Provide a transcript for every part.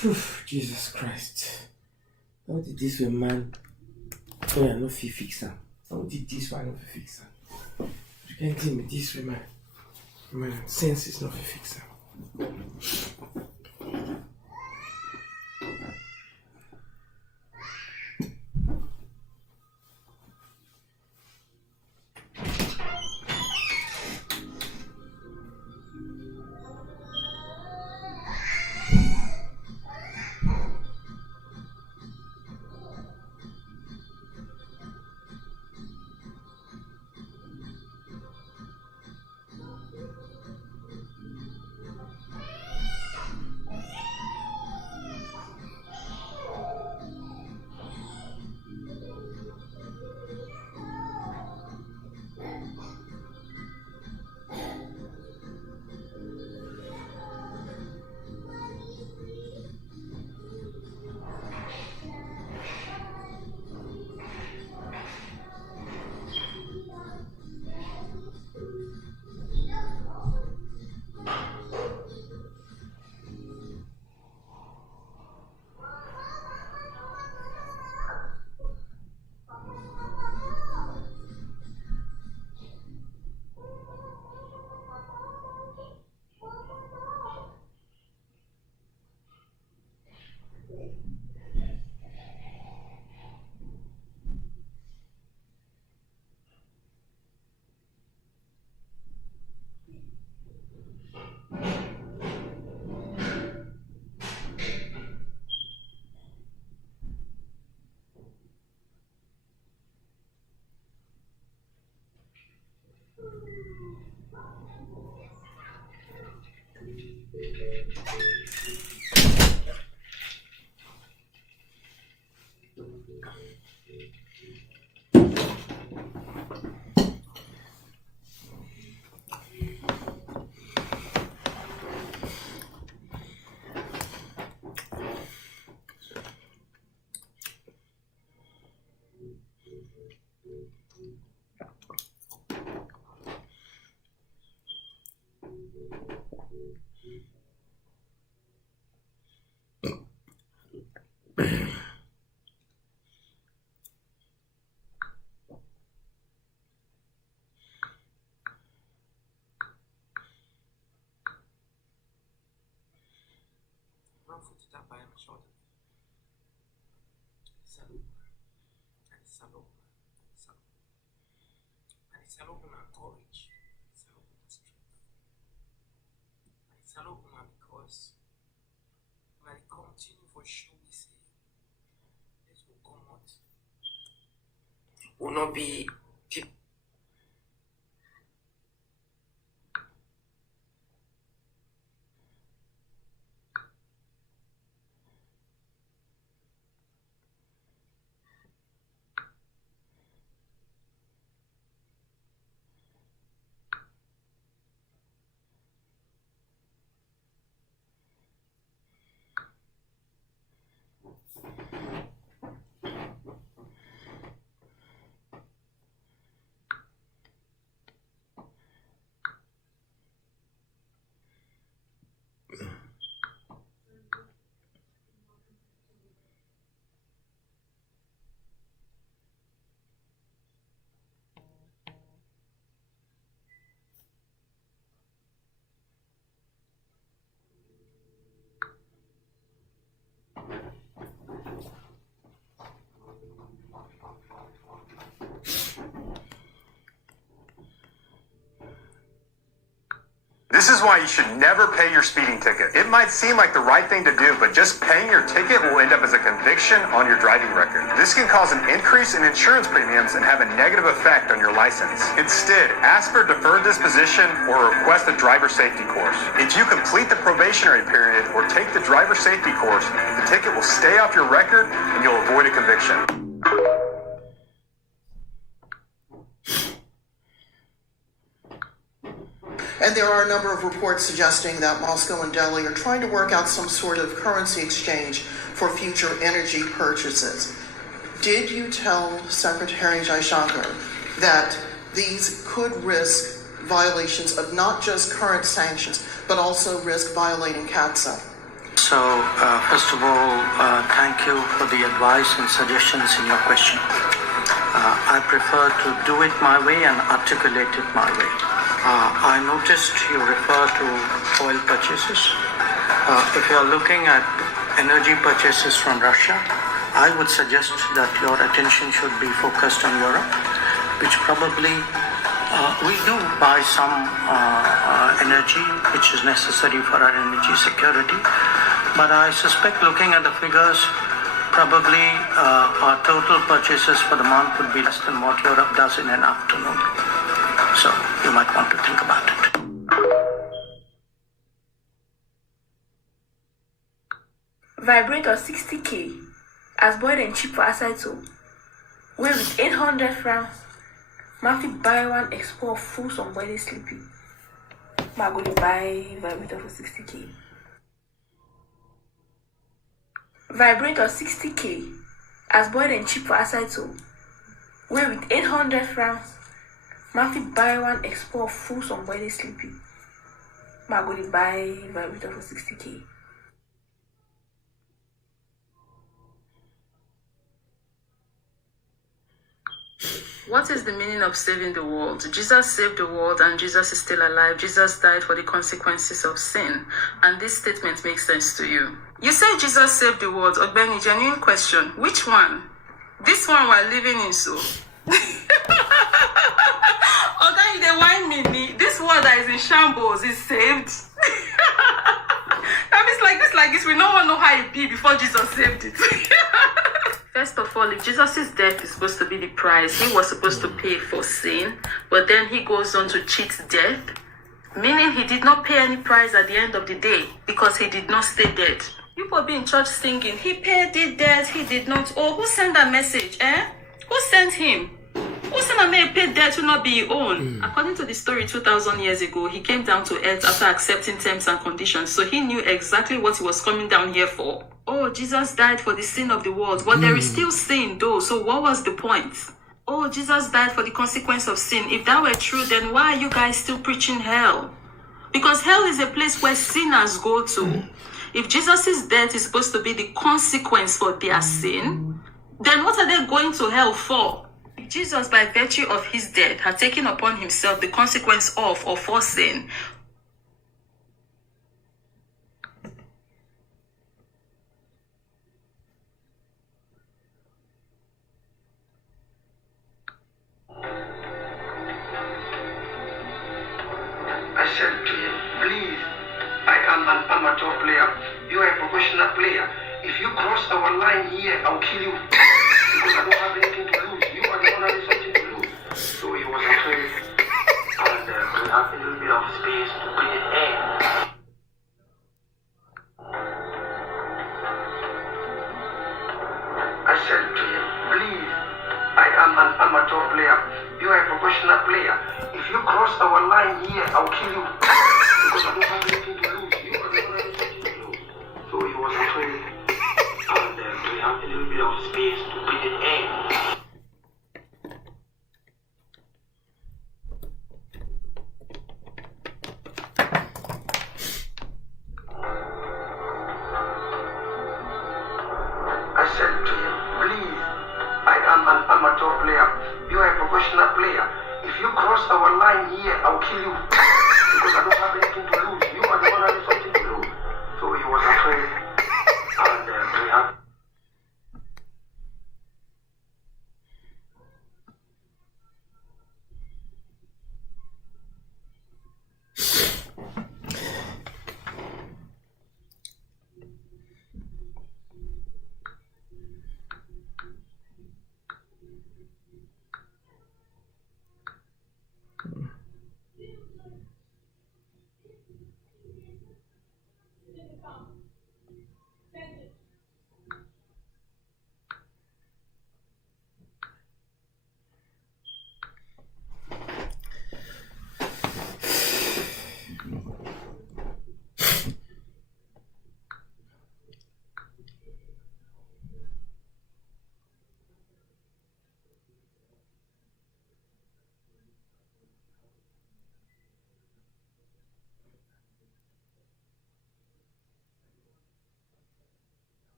Phew, Jesus Christ. How did this way, man? Oh, yeah, no fit fix am. How did this one no fit fix am? You can't tell me this way, man. Man, sense is not fit fix am. Because when I continue for sure, we say this will come out. Will not be people. This is why you should never pay your speeding ticket. It might seem like the right thing to do, but just paying your ticket will end up as a conviction on your driving record. This can cause an increase in insurance premiums and have a negative effect on your license. Instead, ask for deferred disposition or request a driver safety course. If you complete the probationary period or take the driver safety course, the ticket will stay off your record and you'll avoid a conviction. And there are a number of reports suggesting that Moscow and Delhi are trying to work out some sort of currency exchange for future energy purchases. Did you tell Secretary Jaishankar that these could risk violations of not just current sanctions, but also risk violating CATSA? So, first of all, thank you for the advice and suggestions in your question. I prefer to do it my way and articulate it my way. I noticed you refer to oil purchases. If you are looking at energy purchases from Russia, I would suggest that your attention should be focused on Europe, which probably we do buy some energy which is necessary for our energy security. But I suspect, looking at the figures, probably our total purchases for the month would be less than what Europe does in an afternoon. So you might want to think about it. Vibrator 60k as boiled and cheap for aside so. Where with 800 francs, Mafi buy one expo full some body sleepy. Ma go to buy vibrator for 60k. Vibrator 60k as boiled and cheap for aside so. Where with 800 francs, Mafi buy one expo full some body sleepy. Ma go to buy vibrator for 60k. What is the meaning of saving the world? Jesus saved the world and Jesus is still alive. Jesus died for the consequences of sin. And this statement makes sense to you. You say Jesus saved the world. Ogbeni, genuine question. Which one? This one we're living in so. Okay, they whine me. This world that is in shambles is saved. That means like this. We no one know how it be before Jesus saved it. First of all, if Jesus' death is supposed to be the price, he was supposed to pay for sin, but then he goes on to cheat death, meaning he did not pay any price at the end of the day because he did not stay dead. People be in church singing, he paid the debt, he did not. Oh, who sent that message, Who sent him? Who sent a man paid debt to not be your own? According to the story 2,000 years ago, he came down to earth after accepting terms and conditions, so he knew exactly what he was coming down here for. Oh, Jesus died for the sin of the world, but there is still sin though, so what was the point? Oh, Jesus died for the consequence of sin. If that were true, then why are you guys still preaching hell? Because hell is a place where sinners go to. If Jesus' death is supposed to be the consequence for their sin, then what are they going to hell for? If Jesus, by virtue of his death, had taken upon himself the consequence of or for sin, I said to him, please, I am an amateur player. You are a professional player. If you cross our line here, I'll kill you. Because I don't have anything to lose. You are the one having something to lose. So he was afraid. And we have a little bit of space to breathe air. I said to him, please, I am an amateur player. You are a professional player. If you cross our line here, I'll kill you. Because I don't have anything to lose. You are the one having something to lose. So he was afraid. And we have a little bit of space to breathe air. I said to him, please, I am an amateur player. You are a professional player. If you cross our line here, I'll kill you. Because I don't have anything to lose. You are the one having something to lose. So he was afraid. And we have...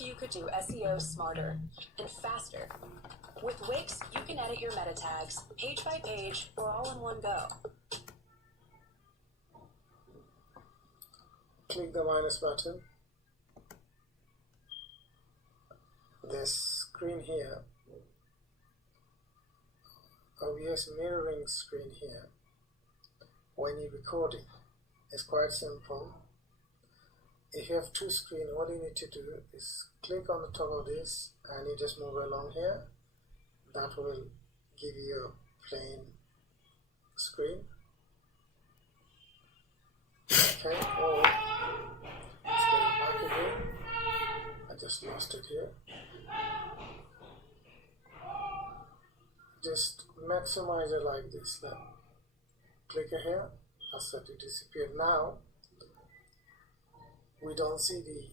if you could do SEO smarter and faster? With Wix, you can edit your meta tags page by page or all in one go. Click the minus button. This screen here, OBS mirroring screen here, when you're recording, is quite simple. If you have two screens, all you need to do is click on the top of this and you just move along here. That will give you a plain screen. Okay, or let's get it back again. I just lost it here. Just maximize it like this. Then click here. That's it. It disappeared. Now we don't see the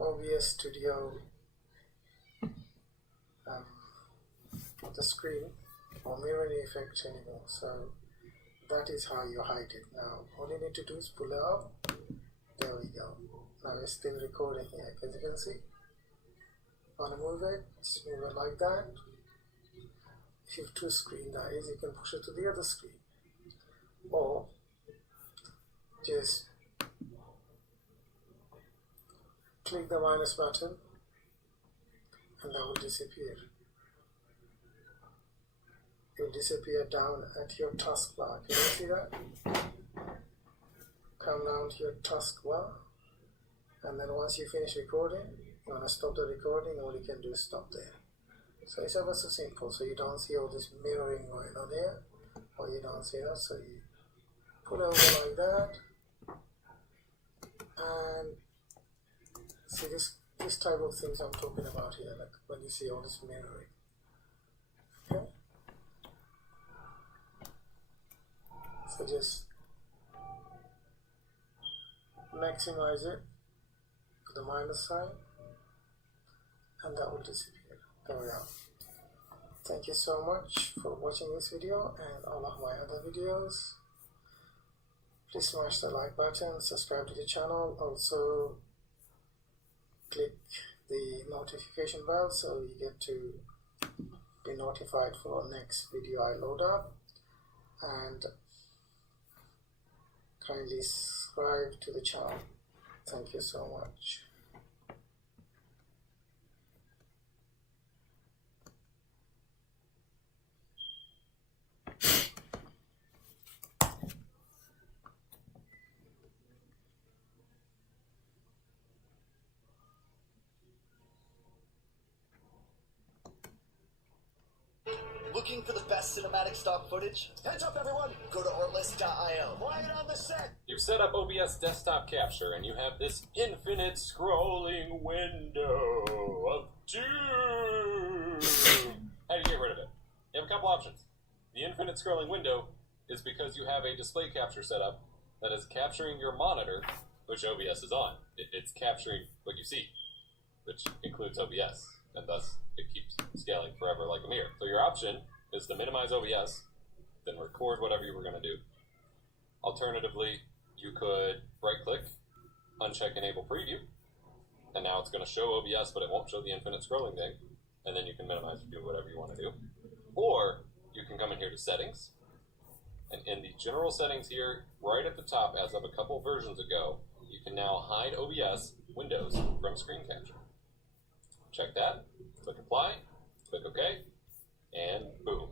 OBS Studio the screen or mirroring effect anymore. So that is how you hide it. Now all you need to do is pull it up. There we go. Now it's still recording here, as you can see. Want to move it? Just move it like that. If you have two screens, that is, you can push it to the other screen, or just click the minus button and that will disappear. It will disappear down at your taskbar. Can you see that? Come down to your taskbar, and then once you finish recording, you want to stop the recording, all you can do is stop there. So it's ever so simple, so you don't see all this mirroring going on here, or you don't see that, so you put it over like that, and see this type of things I'm talking about here, like when you see all this mirroring. Okay? So just maximize it to the minus sign, and that will disappear. There we are. Thank you so much for watching this video and all of my other videos. Please smash the like button, subscribe to the channel, also click the notification bell so you get to be notified for next video I load up, and kindly subscribe to the channel. Thank you so much. Looking for the best cinematic stock footage? Heads up, everyone! Go to artlist.io. Quiet on the set! You've set up OBS desktop capture, and you have this infinite scrolling window of doom. How do you get rid of it? You have a couple options. The infinite scrolling window is because you have a display capture setup that is capturing your monitor, which OBS is on. It's capturing what you see, which includes OBS, and thus it keeps scaling forever like a mirror. So your option is to minimize OBS, then record whatever you were going to do. Alternatively, you could right-click, uncheck Enable Preview, and now it's going to show OBS, but it won't show the infinite scrolling thing, and then you can minimize or do whatever you want to do. Or you can come in here to Settings, and in the General Settings here, right at the top, as of a couple versions ago, you can now hide OBS windows from screen capture. Check that, click Apply, click OK, and boom,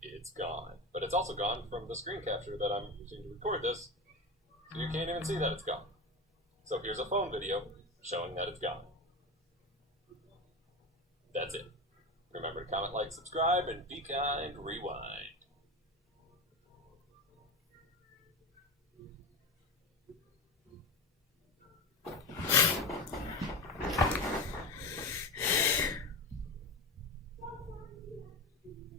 it's gone. But it's also gone from the screen capture that I'm using to record this, so you can't even see that it's gone. So here's a phone video showing that it's gone. That's it. Remember to comment, like, subscribe, and be kind, rewind.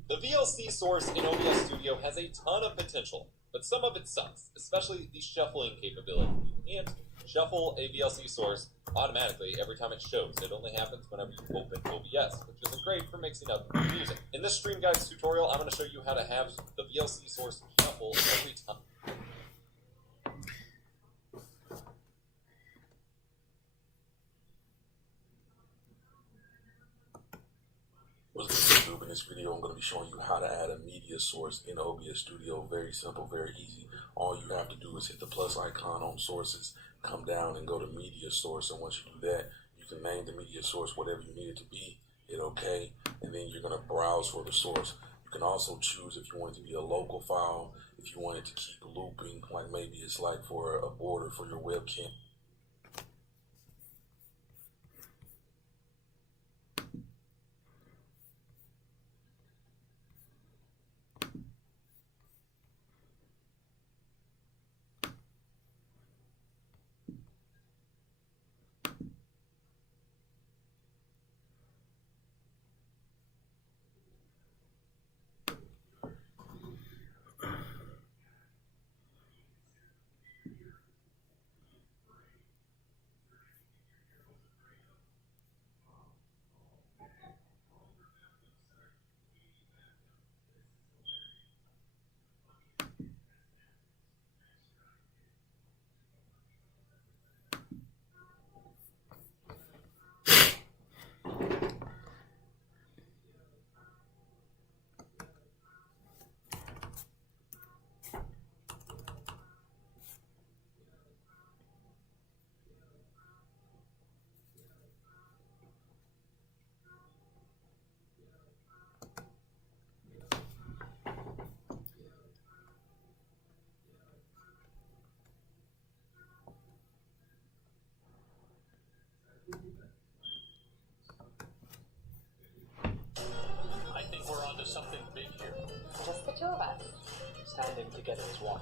The VLC source in OBS Studio has a ton of potential, but some of it sucks, especially the shuffling capability. You can't shuffle a VLC source automatically every time it shows. It only happens whenever you open OBS, which isn't great for mixing up music. In this Stream Guides tutorial, I'm going to show you how to have the VLC source shuffle every time. this video, I'm going to be showing you how to add a media source in OBS Studio. Very simple, very easy. All you have to do is hit the plus icon on sources, come down and go to media source. And once you do that, you can name the media source whatever you need it to be, hit OK, and then you're going to browse for the source. You can also choose if you want it to be a local file, if you want it to keep looping, like maybe it's like for a border for your webcam. I think we're onto something big here. Just the two of us. Standing together as one.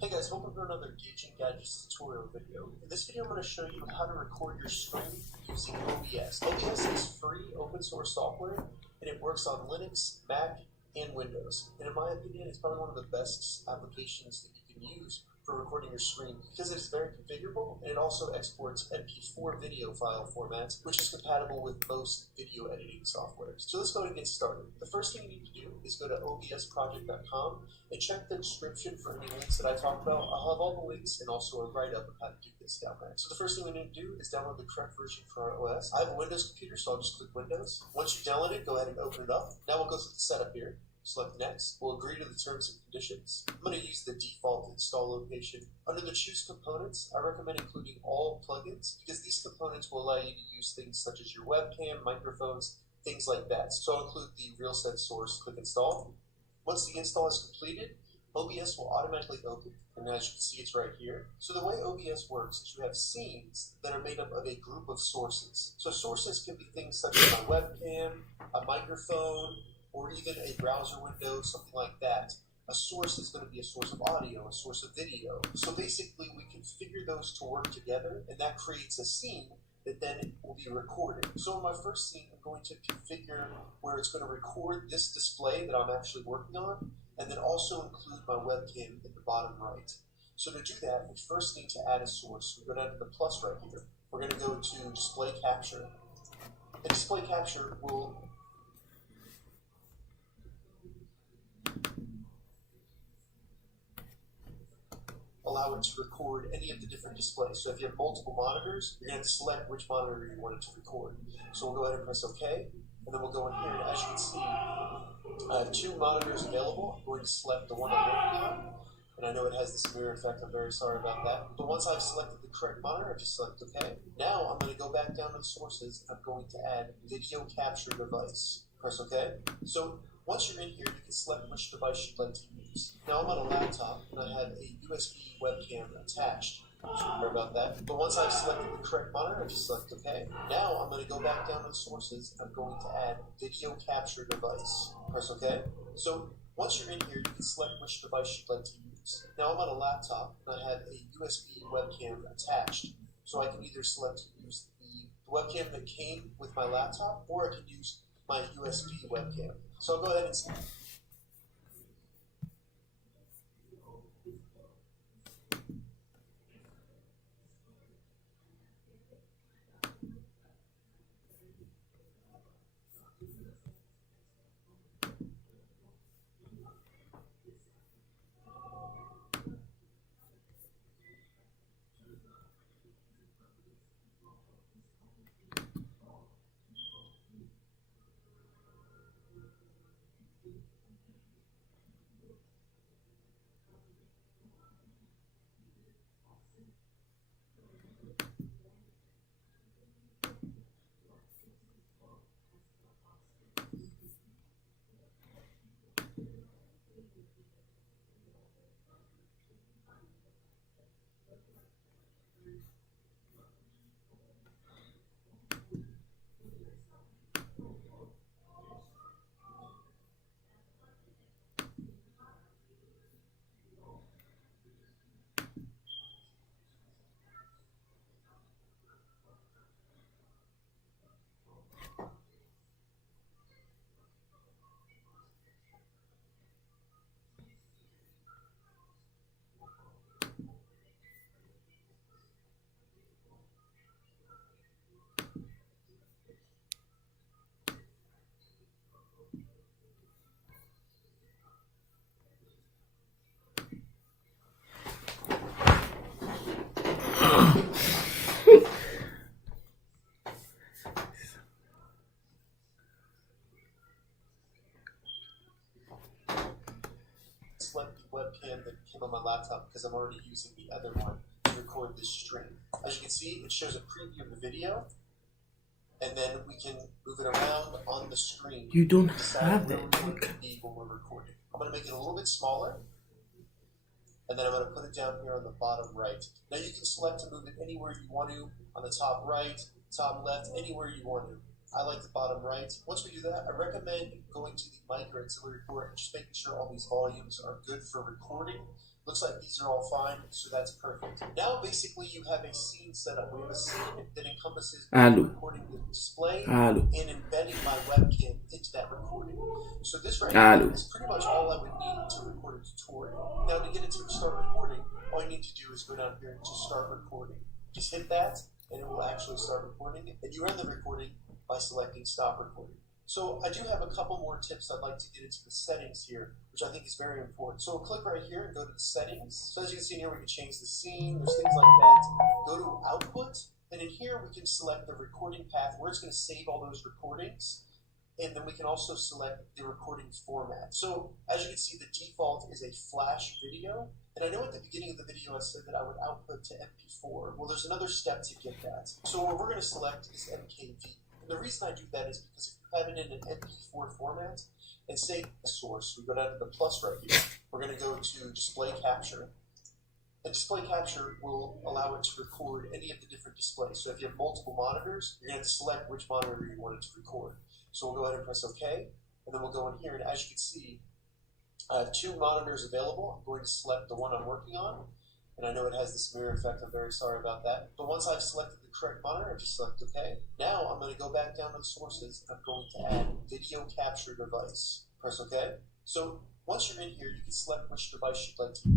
Hey guys, welcome to another Gauging Gadgets tutorial video. In this video I'm going to show you how to record your screen using OBS. OBS is free open source software and it works on Linux, Mac, and Windows. And in my opinion, it's probably one of the best applications that you can use for recording your screen because it's very configurable and it also exports MP4 video file formats, which is compatible with most video editing softwares. So let's go ahead and get started. The first thing you need to do is go to obsproject.com and check the description for any links that I talked about. I'll have all the links and also a write-up of how to do this down there. So the first thing we need to do is download the correct version for our OS. I have a Windows computer, so I'll just click Windows. Once you download it, go ahead and open it up. Now we'll go through the setup here. Select Next. We'll agree to the terms and conditions. I'm going to use the default install location. Under the Choose Components, I recommend including all plugins because these components will allow you to use things such as your webcam, microphones, things like that. So I'll include the RealSense source. Click Install. Once the install is completed, OBS will automatically open, and as you can see, it's right here. So the way OBS works is you have scenes that are made up of a group of sources. So sources can be things such as my webcam, a microphone, or even a browser window, something like that. A source is going to be a source of audio, a source of video. So basically, we configure those to work together, and that creates a scene that then will be recorded. So in my first scene, I'm going to configure where it's going to record this display that I'm actually working on, and then also include my webcam in the bottom right. So to do that, we first need to add a source. We're going to add the plus right here. We're going to go to Display Capture. And Display Capture will allow it to record any of the different displays. So if you have multiple monitors, you're going to select which monitor you want it to record. So we'll go ahead and press OK, and then we'll go in here, and as you can see, I have two monitors available. I'm going to select the one I'm working on, and I know it has this mirror effect. I'm very sorry about that. But once I've selected the correct monitor, I just select OK. Now I'm going to go back down to the sources, and I'm going to add video capture device. Press OK. So once you're in here, you can select which device you'd like to use. Now I'm on a laptop, and I have a USB webcam attached. Sorry about that. But once I've selected the correct monitor, I just select OK. Now I'm going to go back down to the sources, and I'm going to add video capture device. Press OK. So once you're in here, you can select which device you'd like to use. Now I'm on a laptop, and I have a USB webcam attached. So I can either select to use the webcam that came with my laptop, or I can use my USB webcam. So I'll go ahead and Select the webcam that came on my laptop because I'm already using the other one to record this stream. As you can see, it shows a preview of the video, and then we can move it around on the screen. You don't Decide have where that. we want it to be when we're recording. I'm going to make it a little bit smaller, and then I'm going to put it down here on the bottom right. Now you can select to move it anywhere you want to, on the top right, top left, anywhere you want to. I like the bottom right. Once we do that, I recommend going to the mic or auxiliary port and just making sure all these volumes are good for recording. Looks like these are all fine, so that's perfect. Now basically you have a scene set up. We have a scene that encompasses recording the display and embedding my webcam into that recording. So this right here is pretty much all I would need to record a tutorial. Now to get it to start recording, all you need to do is go down here to start recording. Just hit that and it will actually start recording, and you run the recording by selecting stop recording. So I do have a couple more tips I'd like to get into the settings here, which I think is very important. So we'll click right here and go to the settings. So as you can see here, we can change the scene, there's things like that. Go to output, and in here we can select the recording path where it's going to save all those recordings. And then we can also select the recording format. So as you can see, the default is a flash video. And I know at the beginning of the video I said that I would output to MP4. Well, there's another step to get that. So what we're going to select is MKV. And the reason I do that is because if you have it in an MP4 format, and say the source, we go down to the plus right here, we're going to go to display capture. And display capture will allow it to record any of the different displays. So if you have multiple monitors, you're going to have to select which monitor you want it to record. So we'll go ahead and press OK, and then we'll go in here, and as you can see, I have two monitors available. I'm going to select the one I'm working on, and I know it has this mirror effect. I'm very sorry about that. But once I've selected the correct monitor, I just select OK. Now I'm going to go back down to the sources, and I'm going to add video capture device. Press OK. So once you're in here, you can select which device you'd like to use.